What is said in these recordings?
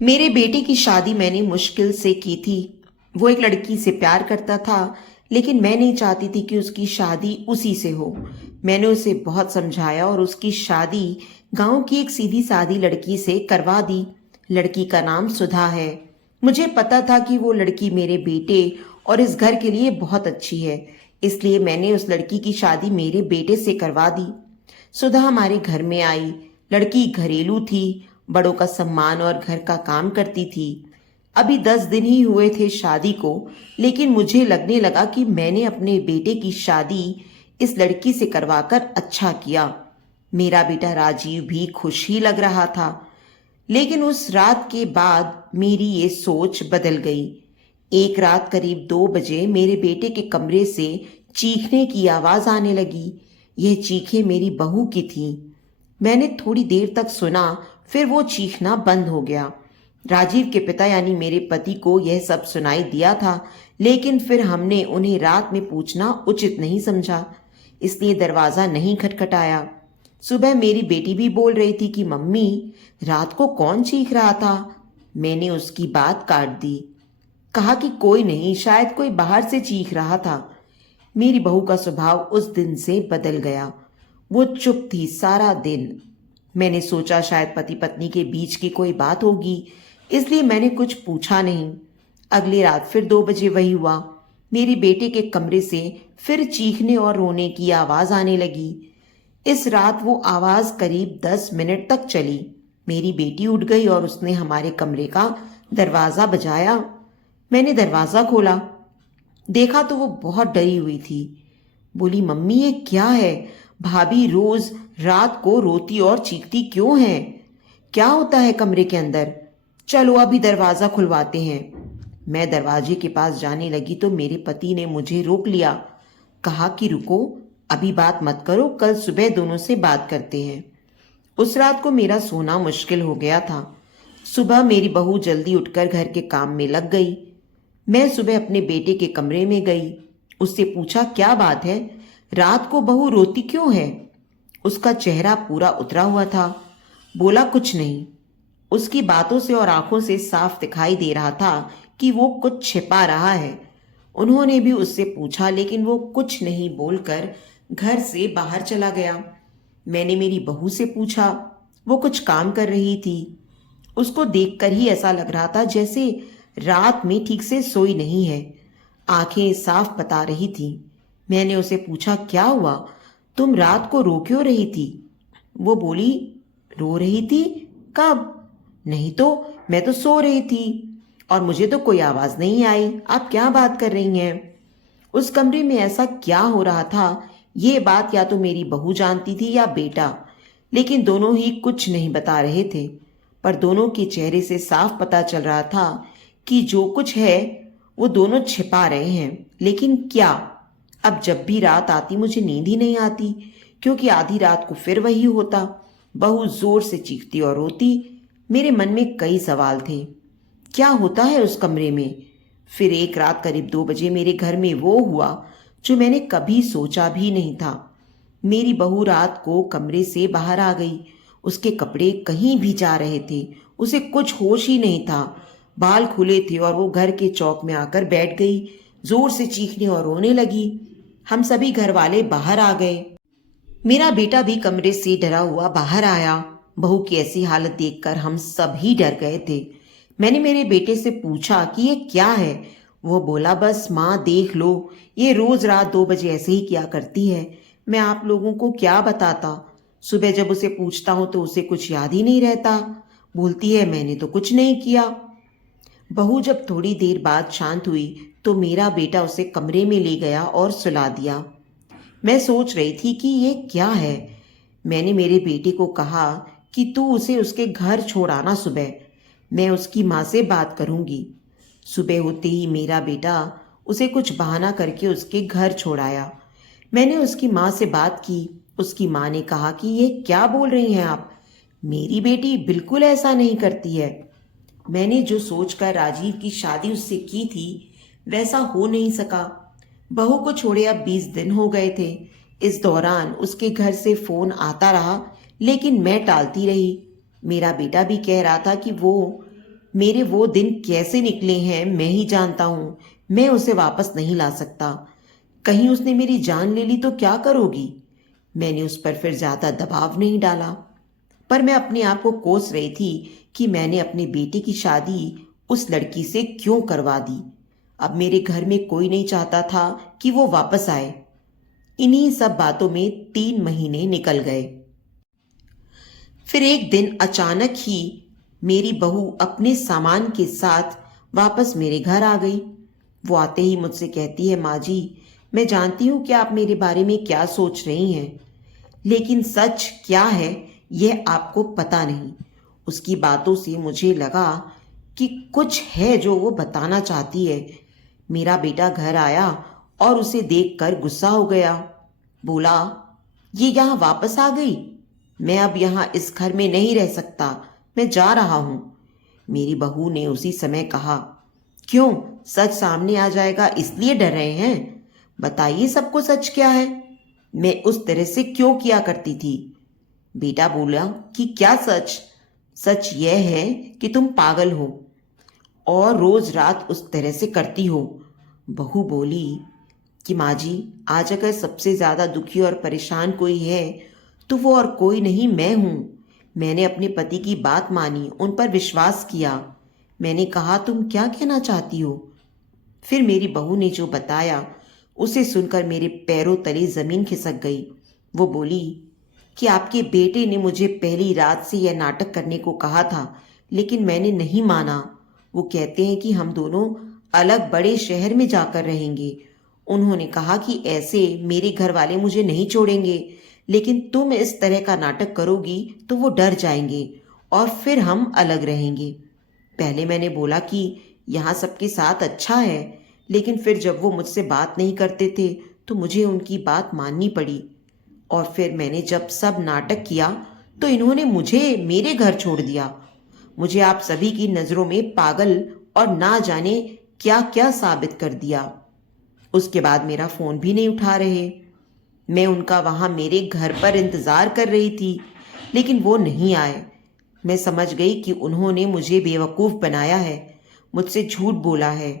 मेरे बेटे की शादी मैंने मुश्किल से की थी। वो एक लड़की से प्यार करता था, लेकिन मैं नहीं चाहती थी कि उसकी शादी उसी से हो। मैंने उसे बहुत समझाया और उसकी शादी गांव की एक सीधी सादी लड़की से करवा दी। लड़की का नाम सुधा है। मुझे पता था कि वो लड़की मेरे बेटे और इस घर के लिए बहुत अच्छी है, इसलिए मैंने उस लड़की की शादी मेरे बेटे से करवा दी। सुधा हमारे घर में आई। लड़की घरेलू थी, बड़ों का सम्मान और घर का काम करती थी। अभी 10 दिन ही हुए थे शादी को, लेकिन मुझे लगने लगा कि मैंने अपने बेटे की शादी इस लड़की से करवाकर अच्छा किया। मेरा बेटा राजीव भी खुश ही लग रहा था। लेकिन उस रात के बाद मेरी ये सोच बदल गई। एक रात करीब 2 बजे मेरे बेटे के कमरे से चीखने की आवाज आने लगी। यह चीखें मेरी बहू की थीं। मैंने थोड़ी देर तक सुना, फिर वो चीखना बंद हो गया। राजीव के पिता यानी मेरे पति को यह सब सुनाई दिया था, लेकिन फिर हमने उन्हें रात में पूछना उचित नहीं समझा, इसलिए दरवाजा नहीं खटखटाया। सुबह मेरी बेटी भी बोल रही थी कि मम्मी, रात को कौन चीख रहा था। मैंने उसकी बात काट दी। कहा कि कोई नहीं, शायद कोई बाहर से चीख रहा था। मेरी बहू का स्वभाव उस दिन से बदल गया। वो चुप थी सारा दिन। मैंने सोचा शायद पति पत्नी के बीच की कोई बात होगी, इसलिए मैंने कुछ पूछा नहीं। अगली रात फिर 2 बजे वही हुआ। मेरे बेटे के कमरे से फिर चीखने और रोने की आवाज आने लगी। इस रात वो आवाज करीब 10 मिनट तक चली। मेरी बेटी उठ गई और उसने हमारे कमरे का दरवाजा बजाया। मैंने दरवाजा खोला, देखा तो वो बहुत डरी हुई थी। बोली, मम्मी ये क्या है? भाभी रोज रात को रोती और चीखती क्यों है? क्या होता है कमरे के अंदर? चलो अभी दरवाजा खुलवाते हैं। मैं दरवाजे के पास जाने लगी तो मेरे पति ने मुझे रोक लिया। कहा कि रुको, अभी बात मत करो, कल सुबह दोनों से बात करते हैं। उस रात को मेरा सोना मुश्किल हो गया था। सुबह मेरी बहू जल्दी उठकर घर के काम में लग गई। मैं सुबह अपने बेटे के कमरे में गई। उससे पूछा, क्या बात है? रात को बहू रोती क्यों है? उसका चेहरा पूरा उतरा हुआ था। बोला, कुछ नहीं। उसकी बातों से और आंखों से साफ दिखाई दे रहा था कि वो कुछ छिपा रहा है। उन्होंने भी उससे पूछा, लेकिन वो कुछ नहीं बोलकर घर से बाहर चला गया। मैंने मेरी बहू से पूछा। वो कुछ काम कर रही थी। उसको देखकर ही ऐसा लग रहा था जैसे रात में ठीक से सोई नहीं है। आंखें साफ बता रही थी। मैंने उसे पूछा, क्या हुआ? तुम रात को रो क्यों रही थी? वो बोली, रो रही थी? कब? नहीं तो, मैं तो सो रही थी और मुझे तो कोई आवाज नहीं आई। आप क्या बात कर रही हैं? उस कमरे में ऐसा क्या हो रहा था, ये बात या तो मेरी बहू जानती थी या बेटा, लेकिन दोनों ही कुछ नहीं बता रहे थे। पर दोनों के चेहरे से साफ पता चल रहा था कि जो कुछ है वो दोनों छिपा रहे हैं, लेकिन क्या? अब जब भी रात आती मुझे नींद ही नहीं आती, क्योंकि आधी रात को फिर वही होता। बहू जोर से चीखती और रोती। मेरे मन में कई सवाल थे। क्या होता है उस कमरे में? फिर एक रात करीब 2 बजे मेरे घर में वो हुआ जो मैंने कभी सोचा भी नहीं था। मेरी बहू रात को कमरे से बाहर आ गई। उसके कपड़े कहीं भी जा रहे थे। उसे कुछ होश ही नहीं था। बाल खुले थे और वो घर के चौक में आकर बैठ गई। जोर से चीखने और रोने लगी। हम सभी घर वाले बाहर आ गए। मेरा बेटा भी कमरे से डरा हुआ बाहर आया। बहू की ऐसी हालत देखकर हम सब ही डर गए थे। मैंने मेरे बेटे से पूछा कि ये क्या है? वो बोला, बस माँ देख लो, ये रोज रात 2 बजे ऐसे ही किया करती है। मैं आप लोगों को क्या बताता। सुबह जब उसे पूछता हूँ तो उसे कुछ याद ही नहीं रहता। बोलती है मैंने तो कुछ नहीं किया। बहू जब थोड़ी देर बाद शांत हुई तो मेरा बेटा उसे कमरे में ले गया और सुला दिया। मैं सोच रही थी कि ये क्या है। मैंने मेरे बेटे को कहा कि तू उसे उसके घर छोड़ आना सुबह। मैं उसकी माँ से बात करूंगी। सुबह होते ही मेरा बेटा उसे कुछ बहाना करके उसके घर छोड़ आया। मैंने उसकी माँ से बात की। उसकी माँ ने कहा कि ये क्या बोल रही हैं आप? मेरी बेटी बिल्कुल ऐसा नहीं करती है। मैंने जो सोचकर राजीव की शादी उससे की थी वैसा हो नहीं सका। बहू को छोड़े अब 20 दिन हो गए थे। इस दौरान उसके घर से फोन आता रहा, लेकिन मैं टालती रही। मेरा बेटा भी कह रहा था कि वो मेरे वो दिन कैसे निकले हैं मैं ही जानता हूँ। मैं उसे वापस नहीं ला सकता। कहीं उसने मेरी जान ले ली तो क्या करोगी? मैंने उस पर फिर ज्यादा दबाव नहीं डाला, पर मैं अपने आप को कोस रही थी कि मैंने अपने बेटे की शादी उस लड़की से क्यों करवा दी। अब मेरे घर में कोई नहीं चाहता था कि वो वापस आए। इन्हीं सब बातों में 3 महीने निकल गए। फिर एक दिन अचानक ही मेरी बहू अपने सामान के साथ वापस मेरे घर आ गई। वो आते ही मुझसे कहती है, माँ जी, मैं जानती हूँ कि आप मेरे बारे में क्या सोच रही हैं, लेकिन सच क्या है यह आपको पता नहीं। उसकी बातों से मुझे लगा कि कुछ है जो वो बताना चाहती है। मेरा बेटा घर आया और उसे देखकर गुस्सा हो गया। बोला, ये यहाँ वापस आ गई? मैं अब यहाँ इस घर में नहीं रह सकता, मैं जा रहा हूँ। मेरी बहू ने उसी समय कहा, क्यों, सच सामने आ जाएगा इसलिए डर रहे हैं? बताइए सबको सच क्या है। मैं उस तरह से क्यों किया करती थी? बेटा बोला कि क्या सच? सच यह है कि तुम पागल हो और रोज रात उस तरह से करती हो। बहू बोली कि माँ जी, आज अगर सबसे ज्यादा दुखी और परेशान कोई है तो वो और कोई नहीं, मैं हूं। मैंने अपने पति की बात मानी, उन पर विश्वास किया। मैंने कहा, तुम क्या कहना चाहती हो? फिर मेरी बहू ने जो बताया उसे सुनकर मेरे पैरों तले जमीन खिसक गई। वो बोली कि आपके बेटे ने मुझे पहली रात से यह नाटक करने को कहा था, लेकिन मैंने नहीं माना। वो कहते हैं कि हम दोनों अलग बड़े शहर में जाकर रहेंगे। उन्होंने कहा कि ऐसे मेरे घर वाले मुझे नहीं छोड़ेंगे, लेकिन तुम इस तरह का नाटक करोगी तो वो डर जाएंगे और फिर हम अलग रहेंगे। पहले मैंने बोला कि यहाँ सबके साथ अच्छा है, लेकिन फिर जब वो मुझसे बात नहीं करते थे तो मुझे उनकी बात माननी पड़ी। और फिर मैंने जब सब नाटक किया तो इन्होंने मुझे मेरे घर छोड़ दिया। मुझे आप सभी की नजरों में पागल और ना जाने क्या क्या साबित कर दिया। उसके बाद मेरा फोन भी नहीं उठा रहे। मैं उनका वहां मेरे घर पर इंतजार कर रही थी, लेकिन वो नहीं आए। मैं समझ गई कि उन्होंने मुझे बेवकूफ बनाया है, मुझसे झूठ बोला है।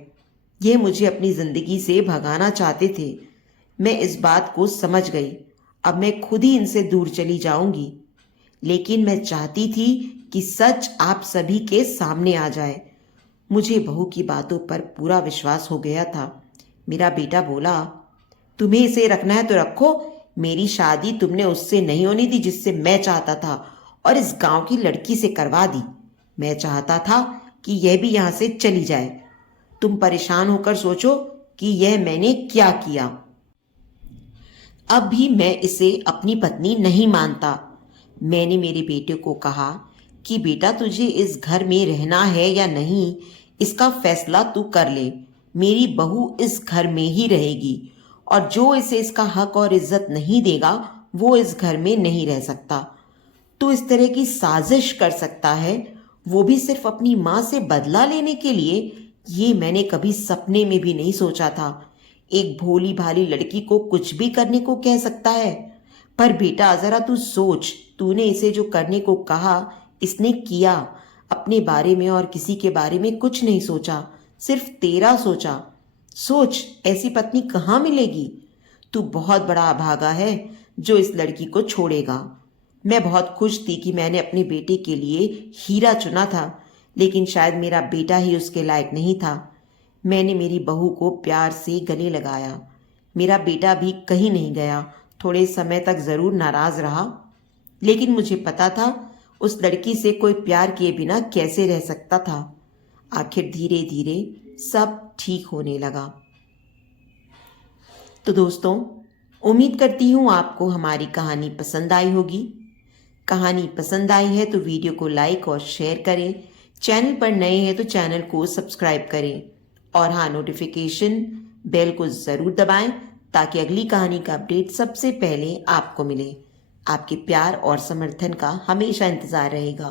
यह मुझे अपनी जिंदगी से भगाना चाहते थे। मैं इस बात को समझ गई। अब मैं खुद ही इनसे दूर चली जाऊंगी, लेकिन मैं चाहती थी कि सच आप सभी के सामने आ जाए। मुझे बहू की बातों पर पूरा विश्वास हो गया था। मेरा बेटा बोला, तुम्हें इसे रखना है तो रखो। मेरी शादी तुमने उससे नहीं होने दी जिससे मैं चाहता था, और इस गांव की लड़की से करवा दी। मैं चाहता था कि यह भी यहां से चली जाए। तुम परेशान होकर सोचो कि यह मैंने क्या किया। अब भी मैं इसे अपनी पत्नी नहीं मानता। मैंने मेरे बेटे को कहा कि बेटा, तुझे इस घर में रहना है या नहीं, इसका फैसला तू कर ले। मेरी बहू इस घर में ही रहेगी, और जो इसे इसका हक और इज्जत नहीं देगा वो इस घर में नहीं रह सकता। तू इस तरह की साजिश कर सकता है, वो भी सिर्फ अपनी माँ से बदला लेने के लिए? ये मैंने कभी सपने में भी नहीं सोचा था। एक भोली भाली लड़की को कुछ भी करने को कह सकता है। पर बेटा, जरा तू सोच, तूने इसे जो करने को कहा इसने किया। अपने बारे में और किसी के बारे में कुछ नहीं सोचा, सिर्फ तेरा सोचा। सोच, ऐसी पत्नी कहाँ मिलेगी? तू बहुत बड़ा अभागा है जो इस लड़की को छोड़ेगा। मैं बहुत खुश थी कि मैंने अपने बेटे के लिए हीरा चुना था, लेकिन शायद मेरा बेटा ही उसके लायक नहीं था। मैंने मेरी बहू को प्यार से गले लगाया। मेरा बेटा भी कहीं नहीं गया। थोड़े समय तक जरूर नाराज रहा, लेकिन मुझे पता था उस लड़की से कोई प्यार किए बिना कैसे रह सकता था। आखिर धीरे धीरे सब ठीक होने लगा। तो दोस्तों, उम्मीद करती हूँ आपको हमारी कहानी पसंद आई होगी। कहानी पसंद आई है तो वीडियो को लाइक और शेयर करें। चैनल पर नए हैं तो चैनल को सब्सक्राइब करें, और हाँ, नोटिफिकेशन बेल को ज़रूर दबाएं ताकि अगली कहानी का अपडेट सबसे पहले आपको मिले। आपके प्यार और समर्थन का हमेशा इंतज़ार रहेगा।